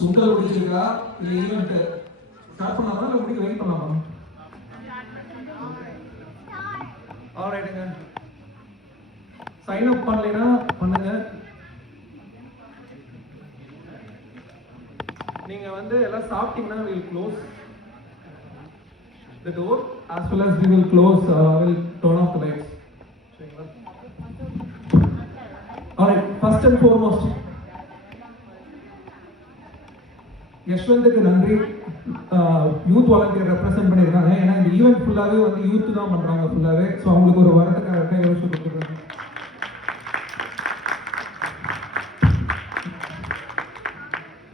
சுண்டல் முடிச்சிருக்கா இல்லை event start பண்ணலாமா இல்லை முடிக்க வெயிட் பண்ணலாமா? ஆல்ரைட்டுங்க. சைன் அப் பண்ணலைன்னா பண்ணுங்க. நீங்க வந்து எல்லாம் சாப்பிட்டீங்கன்னா we'll close the door as well as we will close will turn off the lights. Alright, first and foremost யஷ்வந்த்க்கு நன்றி. யூத் வாலண்டியர் ரெப்ரசென்ட் பண்ணியிருக்காங்க. ஏன்னா இந்த ஈவெண்ட் ஃபுல்லாகவே வந்து யூத் தான் பண்ணுறாங்க ஃபுல்லாகவே. ஸோ அவங்களுக்கு ஒரு வரத்துக்காக யோசிச்சு கொடுத்துருக்காங்க.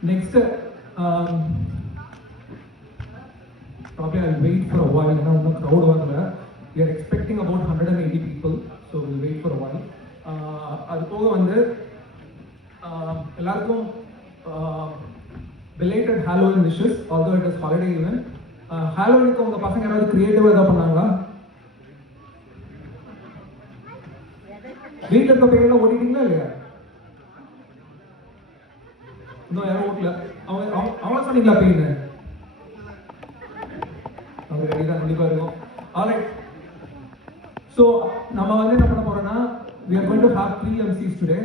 Next probably I'll wait for a while. ஏன்னா இன்னும் க்ரௌட் வரல. We are expecting about 180 people, so we'll wait for a while. அது போக வந்து எல்லாருக்கும் belated Halloween wishes, although it is holiday event. Halloweenக்கு உங்க பசங்க யாராவது கிரியேட்டிவா ஏதாவது பண்ணாங்களா? வீட்டில் இருக்க பேரெல்லாம் ஓடிட்டீங்களா இல்லையா? இன்னும் யாரும் ஓட்டல. அவங்க சொன்னீங்களா பேரு? அவங்க ரெடி தான், கண்டிப்பாக இருக்கும். ஆல்ரைட், ஸோ நம்ம வந்து என்ன பண்ண போறோம்னா we are going to have 3 MCs today.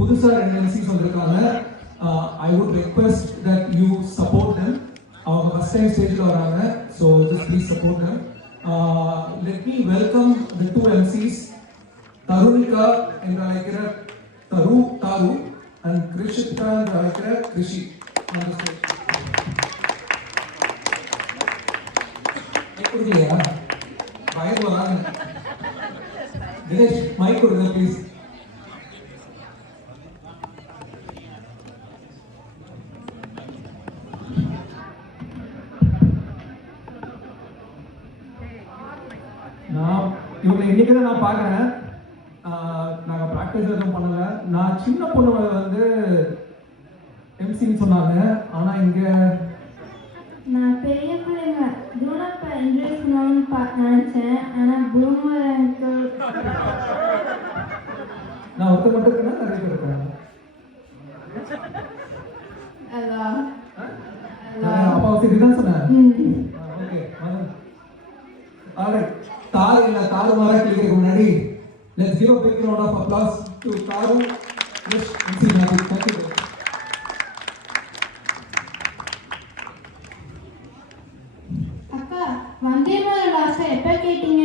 புதுசாக 2 MCs வந்திருக்காங்க. I would request that you support them. அவங்க ஃபர்ஸ்ட் டைம் ஸ்டேஜில் வராங்க, so just please support them. Let me welcome the 2 MCs, Tarunika என்று அழைக்கிற தாரு and கிருஷிகா என்று அழைக்கிற கிருஷி. கொடுக்கலையா? பயந்து வராங்க. தினேஷ் மைக் கொடுங்க ப்ளீஸ். இவங்க இன்னைக்கு தான் நான் பார்க்குறேன். நாங்கள் ப்ராக்டிஸ் எதுவும் பண்ணலை. நான் சின்ன பொண்ணு வந்து எம்சின்னு சொன்னாங்க. ஆனால் இங்கே நான் பெரிய பிள்ளைங்க குணப்ப இன்ட்ரெஸ்ட் பண்ணணும்னு நினச்சேன். ஆனால் பூமர் அங்கிள் நான் ஒருத்தர் மட்டும் இருக்கேன்னா நிறைய பேர் இருக்கேன். அப்பா சரி தான் சொன்னேன். Okay, alright. தாரு இல்லை தாறுமாறா கேட்கறதுக்கு முன்னாடி let's give a big round of applause to Taru, Krish, MC Magic. Thank you. அக்கா, வந்தே மாதிரி லாஸ்ட்டாக எப்போ கேட்டீங்க?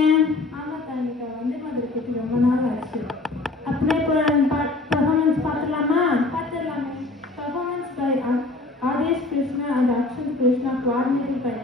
ஆமாம் தானிக்கா, வந்தே மாதிரி கேட்டு ரொம்ப நாள் ஆச்சு. அப்படியே பர்ஃபார்மன்ஸ் பார்த்துடலாமா? பார்த்துடலாமே. Performance by Adesh Krishna and Akshan Krishna, coordinated by